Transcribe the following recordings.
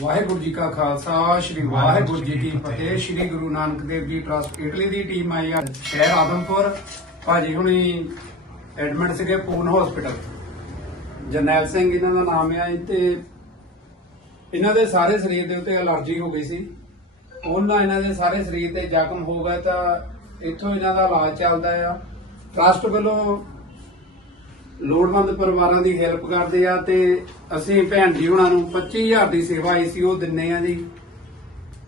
ਵਾਹਿਗੁਰੂ ਜੀ ਕਾ ਖਾਲਸਾ ਸ੍ਰੀ ਵਾਹਿਗੁਰੂ ਜੀ ਕੀ ਫਤਿਹ। ਸ੍ਰੀ ਗੁਰੂ Nanak Dev ji trust Italy ਦੀ team ਆਈ ਆ ਸ਼ਹਿਰ ਆਦਮਪੁਰ। ਭਾਜੀ ਹੁਣੀ ਐਡਮਿਟ ਸੀਗੇ ਪੂਨ ਹਸਪੀਟਲ ਜਰਨੈਲ ਸਿੰਘ ਇਹਨਾਂ ਦਾ ਨਾਮ ਆ ਤੇ ਇਹਨਾਂ ਦੇ ਸਾਰੇ ਸਰੀਰ ਦੇ ਉੱਤੇ ਅਲਰਜੀ ਹੋ ਗਈ ਸੀ। ਉਹਨਾਂ ਇਹਨਾਂ ਦੇ ਸਾਰੇ ਸਰੀਰ ਤੇ ਜ਼ਖਮ ਹੋ ਗਏ ਤਾਂ ਇੱਥੋਂ ਇਹਨਾਂ ਦਾ ਇਲਾਜ ਚੱਲਦਾ ਆ। ਟਰਸਟ ਵੱਲੋਂ ਲੋੜਵੰਦ ਪਰਿਵਾਰਾਂ ਦੀ ਹੈਲਪ ਕਰਦੇ ਆ ਤੇ ਅਸੀਂ ਭੈਣ ਜੀ ਉਹਨਾਂ ਨੂੰ 25000 ਦੀ ਸੇਵਾ ਸੀ, ਉਹ ਦਿੰਨੇ ਆ ਜੀ।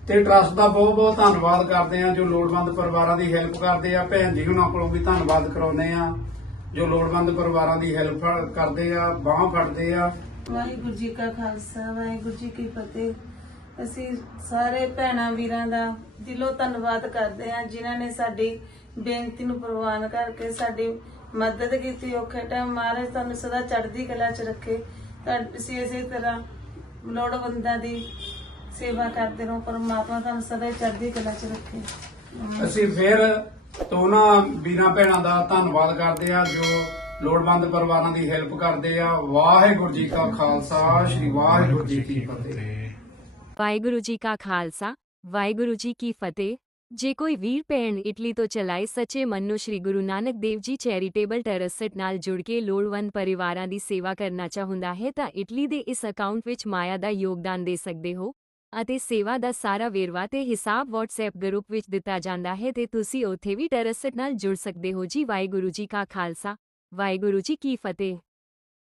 ਤੇ ਟਰਸਟ ਦਾ ਬਹੁਤ ਬਹੁਤ ਧੰਨਵਾਦ ਕਰਦੇ ਆ, ਜੋ ਲੋੜਵੰਦ ਪਰਿਵਾਰਾਂ ਦੀ ਹੈਲਪ ਕਰਦੇ ਆ। ਭੈਣ ਜੀ ਉਹਨਾਂ ਕੋਲੋਂ ਵੀ ਧੰਨਵਾਦ ਕਰਾਉਂਦੇ ਆ, ਜੋ ਲੋੜਵੰਦ ਪਰਿਵਾਰਾਂ ਦੀ ਹੈਲਪ ਕਰਦੇ ਆ, ਬਾਹ ਫੜਦੇ ਆ। ਵਾਹਿਗੁਰੂ ਜੀ ਕਾ ਖਾਲਸਾ, ਵਾਹਿਗੁਰੂ ਜੀ ਕੀ ਫਤਿਹ। ਅਸੀਂ ਸਾਰੇ ਭੈਣਾਂ ਵੀਰਾਂ ਦਾ ਦਿਲੋਂ ਧੰਨਵਾਦ ਕਰਦੇ ਆ, ਜਿਨ੍ਹਾਂ ਨੇ ਸਾਡੀ ਬੇਨਤੀ ਨੂੰ ਪ੍ਰਵਾਨ ਕਰਕੇ ਸਾਡੀ ਮਦਦ ਕੀਤੀ ਔਖੇ ਟਾਈਮ ਮਹਾਰਾਜ ਤੁਹਾਨੂੰ ਸਦਾ ਚੜ੍ਹਦੀ ਕਲਾ 'ਚ ਰੱਖੇ। ਤਾਂ ਅਸੀਂ ਇਸੇ ਤਰ੍ਹਾਂ ਲੋੜਵੰਦਾਂ ਦੀ ਸੇਵਾ ਕਰਦੇ ਰਹੋ ਪਰਮਾਤਮਾ ਤੁਹਾਨੂੰ ਸਦਾ ਚੜ੍ਹਦੀ ਕਲਾ 'ਚ ਰੱਖੇ। ਅਸੀਂ ਫਿਰ ਤੋਂ ਉਹਨਾਂ ਵੀਰਾਂ ਭੈਣਾਂ ਦਾ ਧੰਨਵਾਦ ਕਰਦੇ ਆ ਜੋ ਲੋੜਵੰਦ ਪਰਿਵਾਰਾਂ ਦੀ ਹੈਲਪ ਕਰਦੇ ਆ। ਵਾਹਿਗੁਰੂ ਜੀ ਕਾ ਖਾਲਸਾ ਸ੍ਰੀ ਵਾਹਿਗੁਰੂ ਜੀ ਕੀ ਫਤਿਹ। ਵਾਹਿਗੁਰੂ ਜੀ ਕਾ ਖਾਲਸਾ ਵਾਹਿਗੁਰੂ ਜੀ ਕੀ ਫਤਿਹ। ਜੇ ਕੋਈ ਵੀਰ ਭੈਣ ਇਟਲੀ ਤੋਂ ਚਲਾਏ ਸੱਚੇ ਮਨ ਨੂੰ ਸ੍ਰੀ ਗੁਰੂ ਨਾਨਕ ਦੇਵ ਜੀ ਚੈਰੀਟੇਬਲ ਟਰਸਟ ਨਾਲ ਜੁੜ ਕੇ ਲੋੜਵੰਦ ਪਰਿਵਾਰਾਂ ਦੀ ਸੇਵਾ ਕਰਨਾ ਚਾਹੁੰਦਾ ਹੈ ਤਾਂ ਇਟਲੀ ਦੇ ਇਸ ਅਕਾਊਂਟ ਵਿੱਚ ਮਾਇਆ ਦਾ ਯੋਗਦਾਨ ਦੇ ਸਕਦੇ ਹੋ ਅਤੇ ਸੇਵਾ ਦਾ ਸਾਰਾ ਵੇਰਵਾ ਤੇ ਹਿਸਾਬ WhatsApp ਗਰੁੱਪ ਵਿੱਚ ਦਿੱਤਾ ਜਾਂਦਾ ਹੈ ਤੇ ਤੁਸੀਂ ਉੱਥੇ ਵੀ ਟਰਸਟ ਨਾਲ ਜੁੜ ਸਕਦੇ ਹੋ ਜੀ ਵਾਹਿਗੁਰੂ ਜੀ ਕਾ ਖਾਲਸਾ ਵਾਹਿਗੁਰੂ ਜੀ ਕੀ ਫਤਿਹ